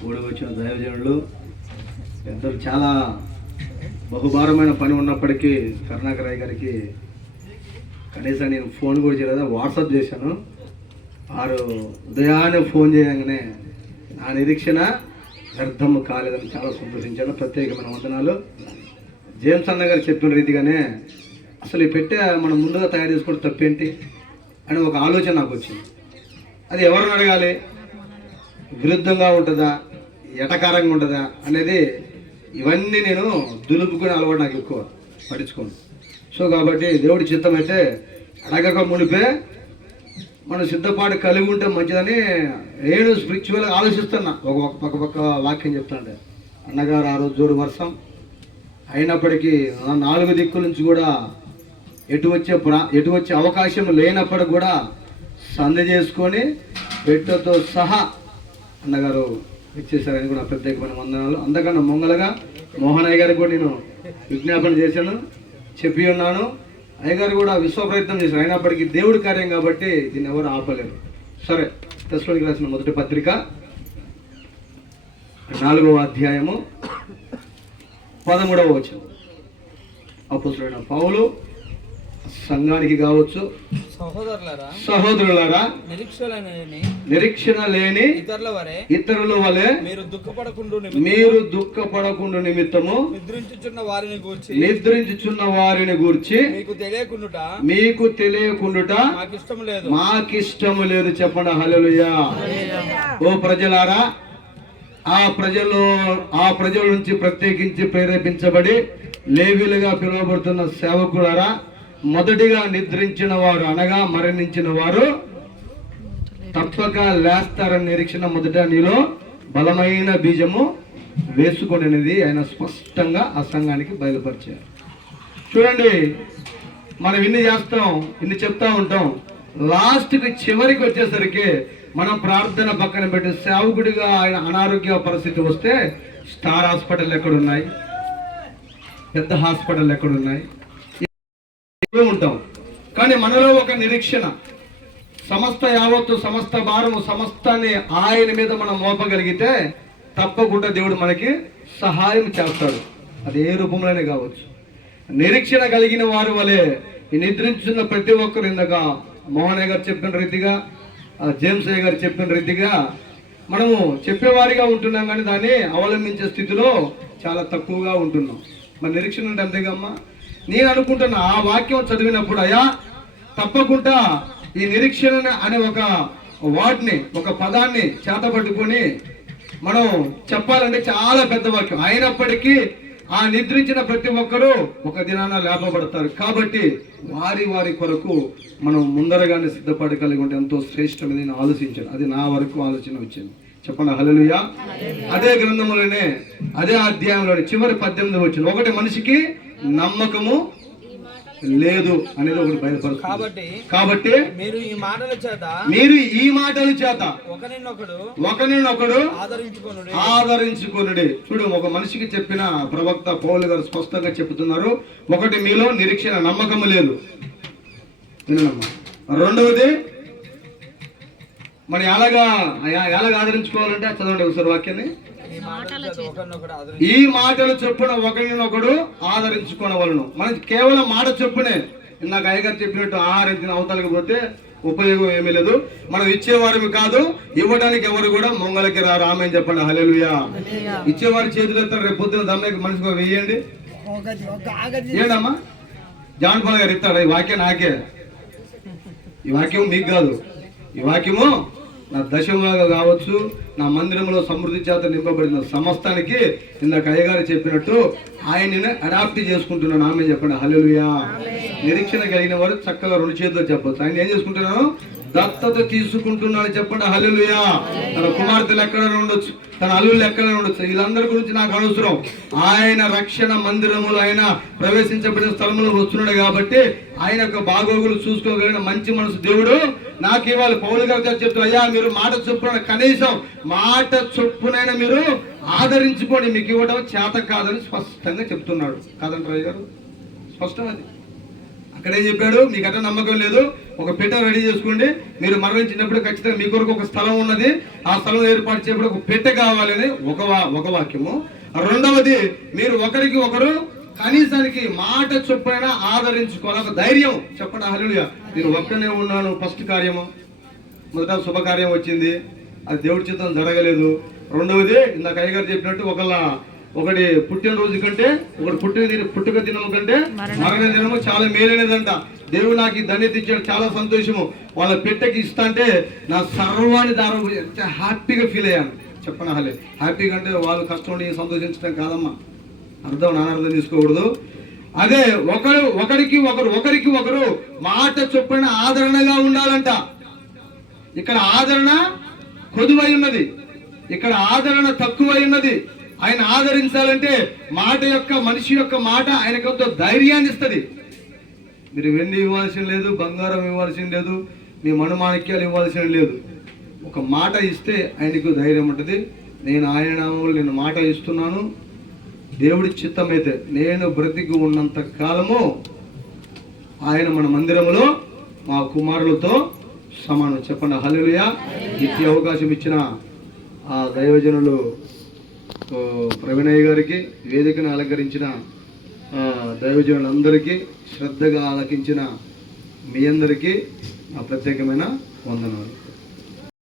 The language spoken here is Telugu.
కూడి వచ్చిన దైవజనులు. ఎంతో చాలా బహుభారమైన పని ఉన్నప్పటికీ కరుణాకరయ్య గారికి కనీసం నేను ఫోన్ కూడా చేయలేదు వాట్సాప్ చేశాను. వారు ఉదయాన్నే ఫోన్ చేయగానే నా నిరీక్షణ వ్యర్థం కాలేదని చాలా సంతోషించాను. ప్రత్యేకమైన వందనాలు. జేమ్స్ అన్న గారు చెప్పిన రీతిగానే అసలు ఈ పెట్టే మనం ముందుగా తయారు చేసుకోవడం తప్పేంటి అని ఒక ఆలోచన నాకు వచ్చింది. అది ఎవరిని అడగాలి? విరుద్ధంగా ఉంటుందా? ఎటకారంగా ఉంటుందా? అనేది ఇవన్నీ నేను దులుపుకునే అలవాటు నాకు ఎక్కువ పట్టించుకోను. సో కాబట్టి దేవుడి చిత్తం అయితే అడగక మునిపే మన సిద్ధపాటు కలిగి ఉంటే మంచిదని నేను స్పిరిచువల్గా ఆలోచిస్తున్నా. ఒక పక్క పక్క వాక్యం చెప్తాను అన్నగారు ఆ రోజు జోడు వర్షం అయినప్పటికీ నాలుగు దిక్కుల నుంచి కూడా ఎటు వచ్చే ప్రా ఎటు వచ్చే అవకాశం లేనప్పటికి కూడా సంధి చేసుకొని పెట్టతో సహా అన్నగారు ఇచ్చేసారని కూడా ప్రత్యేకమైన వందనాలు. అందుకన్నా మొంగలగా మోహనయ్య గారికి కూడా నేను విజ్ఞాపన చేశాను చెప్పి ఉన్నాను. అయ్యగారు కూడా విశ్వ ప్రయత్నం చేశారు. అయినప్పటికీ దేవుడి కార్యం కాబట్టి దీన్ని ఎవరు ఆపలేరు. సరే తెస్లోనికి రాసిన మొదటి పత్రిక నాలుగవ అధ్యాయము పదమూడవ వచ్చిన అప్పుడు పౌలు సంఘానికి కావచ్చు. సహోదరులారా నిరీక్షణ లేని ఇతరుల వరే ఇతరుల వలె మీరు దుఃఖపడకుండా మీరు దుఃఖపడకుండా నిమిత్తము నిద్రించుచున్న వారిని గూర్చి నిద్రించుచున్న వారిని గూర్చి మీకు తెలియకుండుట మీకు తెలియకుండుట నాకు ఇష్టం లేదు. మాకిష్టము లేదు చెప్పండి హల్లెలూయా. ఓ ప్రజలారా ఆ ప్రజలు ఆ ప్రజల నుంచి ప్రత్యేకించి ప్రేరేపించబడి లేవీలుగా పిలువబడుతున్న సేవకులారా మొదటిగా నిద్రించిన వారు అనగా మరణించిన వారు తప్పక లేస్తారని నిరీక్షణ మొదట నీలో బలమైన బీజము వేసుకునేది ఆయన స్పష్టంగా ఆ సంఘానికి బయలుపరిచారు. చూడండి మనం ఇన్ని చేస్తాం ఇన్ని చెప్తా ఉంటాం. లాస్ట్కి చివరికి వచ్చేసరికి మనం ప్రార్థన పక్కన పెట్టి సేవకుడిగా ఆయన అనారోగ్య పరిస్థితి వస్తే స్టార్ హాస్పిటల్ ఎక్కడున్నాయి? పెద్ద హాస్పిటల్ ఎక్కడున్నాయి? ఉంటాం. కానీ మనలో ఒక నిరీక్షణ. సమస్త యావత్తు సమస్త భారము సమస్తాన్ని ఆయన మీద మనం మోపగలిగితే తప్పకుండా దేవుడు మనకి సహాయం చేస్తాడు. అది ఏ రూపంలోనే కావచ్చు. నిరీక్షణ కలిగిన వారు వలె నిద్రించున్న ప్రతి ఒక్కరు ఇందాక మోహన్ గారు చెప్పిన రీతిగా జేమ్స్ అయ్య గారు చెప్పిన రీతిగా మనము చెప్పేవారిగా ఉంటున్నాం కానీ దాన్ని అవలంబించే స్థితిలో చాలా తక్కువగా ఉంటున్నాం. మరి నిరీక్షణ అంటే అంతేగమ్మా నేను అనుకుంటున్నా ఆ వాక్యం చదివినప్పుడు అయ్యా తప్పకుండా ఈ నిరీక్షణ అనే ఒక వాటిని ఒక పదాన్ని చేతపట్టుకొని మనం చెప్పాలంటే చాలా పెద్ద వాక్యం. అయినప్పటికీ ఆ నిద్రించిన ప్రతి ఒక్కరూ ఒక దినాన లేపబడతారు. కాబట్టి వారి వారి కొరకు మనం ముందరగానే సిద్ధపడి కలిగి ఉంటే ఎంతో శ్రేష్టమని నేను ఆలోచించాను అది నా వరకు ఆలోచన వచ్చింది. చెప్పండి హల్లెలూయా. అదే గ్రంథంలోనే అదే అధ్యాయంలోనే చివరి పద్దెనిమిది వచ్చింది. ఒకటి మనిషికి నమ్మకము లేదు అనేది ఒకటి బయలుపరుస్తుంది. కాబట్టి కాబట్టి మీరు ఈ మాటల చేత మీరు ఈ మాటల చేత ఒకరినొకడు ఒకరినొకడు ఆదరించుకొనుడి. ఆదరించుకునుడి. చూడు ఒక మనిషికి చెప్పిన ప్రవక్త పౌలు గారు స్పష్టంగా చెప్తున్నారు ఒకటి మీలో నిరీక్షణ నమ్మకము లేదు. రెండవది మరి ఎలాగా ఎలాగ ఆదరించుకోవాలంటే చదవండి ఒకసారి వాక్యాన్ని. ఈ మాటల చొప్పున ఒకరినొకడు ఆదరించుకోనవలను. మనం కేవలం మాట చొప్పునే. ఇందాక అయ్యగారు చెప్పినట్టు ఆహారం అవతలకి పోతే ఉపయోగం ఏమీ లేదు. మనం ఇచ్చేవారివి కాదు ఇవ్వడానికి ఎవరు కూడా మొంగలకి రారు. ఆమె అని చెప్పండి. హల్లెలూయా. ఇచ్చేవారి చేతులు ఎత్తారు రేపు పొద్దున దమ్మకి మనిషికి ఒక వెయ్యండి ఏంటమ్మా? జాన్ పాల్ గారు ఇస్తాడు? ఈ వాక్యం నాకే. ఈ వాక్యం మీకు కాదు. ఈ వాక్యము నా దశముగా కావచ్చు నా మందిరంలో సమృద్ధి చేత నింపబడిన సమస్తానికి ఇందాక అయ్యగారు చెప్పినట్టు ఆయననే అడాప్ట్ చేసుకుంటున్నాను ఆమె చెప్పండి. హల్లెలూయా నిరీక్షణ కలిగిన వారు చక్కగా రెండు చేతులు చెప్పొచ్చు ఆయన ఏం చేసుకుంటున్నాను దత్తత తీసుకుంటున్నాను చెప్పండి హల్లెలూయా. తన కుమార్తెలు ఎక్కడైనా ఉండొచ్చు. తన అల్లుళ్ళు ఎక్కడైనా ఉండొచ్చు. వీళ్ళందరి గురించి నాకు అనవసరం. ఆయన రక్షణ మందిరములు ఆయన ప్రవేశించబడిన స్థలములు వస్తున్నాడు కాబట్టి ఆయన యొక్క బాగోగులు చూసుకోగలిగిన మంచి మనసు దేవుడు నాకు ఇవాళ పౌలు గారు చెప్తున్నారు అయ్యా మీరు మాట చొప్పున కనీసం మాట చొప్పునైనా మీరు ఆదరించుకోండి. మీకు ఇవ్వడం చేత కాదని స్పష్టంగా చెప్తున్నాడు. కాదంటారు గారు స్పష్టం అది. అక్కడ ఏం చెప్పాడు? మీకు అట్లా నమ్మకం లేదు. ఒక పెట్ట రెడీ చేసుకోండి. మీరు మరణించినప్పుడు ఖచ్చితంగా మీ కొరకు ఒక స్థలం ఉన్నది. ఆ స్థలం ఏర్పాటు చేయబడి ఒక పెట్టె కావాలని ఒక వా- ఒక వాక్యము. రెండవది మీరు ఒకరికి ఒకరు కనీసానికి మాట చొప్పున ఆదరించుకోవాలి. ఒక ధైర్యం. చెప్పండి హలుడిగా నేను ఒక్కనే ఉన్నాను. ఫస్ట్ కార్యము. మొదట శుభకార్యం వచ్చింది. అది దేవుడి చిత్తం జరగలేదు. రెండవది ఇందాక అయ్యగారు చెప్పినట్టు ఒకళ్ళ ఒకటి పుట్టినరోజు కంటే ఒకటి పుట్టిన దిన పుట్టుక దినము కంటే మరణ దినము. చాలా మేలైనదంట. దేవుడు నాకు ఈ ధన్యత ఇచ్చాడు. చాలా సంతోషము. వాళ్ళ పెట్టెకి ఇస్తా అంటే నా సర్వాన్ని దారం ఎంత హ్యాపీగా ఫీల్ అయ్యాను. చెప్పనా హలే? హ్యాపీగా అంటే వాళ్ళు కష్టం ఉండి సంతోషించడం కాదమ్మా. అర్థం నాన్న అర్థం తీసుకోకూడదు అదే ఒకరు ఒకరికి ఒకరు ఒకరికి ఒకరు మాట చొప్పున ఆదరణగా ఉండాలంట. ఇక్కడ ఆదరణ కొదువై ఉన్నది. ఇక్కడ ఆదరణ తక్కువై ఉన్నది. ఆయన ఆదరించాలంటే మాట యొక్క మనిషి యొక్క మాట ఆయనకు కొంత ధైర్యాన్ని ఇస్తుంది. మీరు వెండి ఇవ్వాల్సిన లేదు బంగారం ఇవ్వాల్సిన లేదు మీ మనుమాణిక్యాలు ఇవ్వాల్సిన లేదు. ఒక మాట ఇస్తే ఆయనకు ధైర్యం ఉంటుంది. నేను ఆయన నామంలో నేను మాట ఇస్తున్నాను. దేవుడి చిత్తమైతే నేను బ్రతికి ఉన్నంత కాలము ఆయన మన మందిరములో మా కుమారులతో సమానం. చెప్పండి హల్లెలూయా. ఇచ్చే అవకాశం ఇచ్చిన ఆ దైవజనులు ప్రవీణయ్య గారికి వేదికను అలంకరించిన దైవజనులందరికీ శ్రద్ధగా ఆలకించిన మీ అందరికీ నా ప్రత్యేకమైన వందనాలు.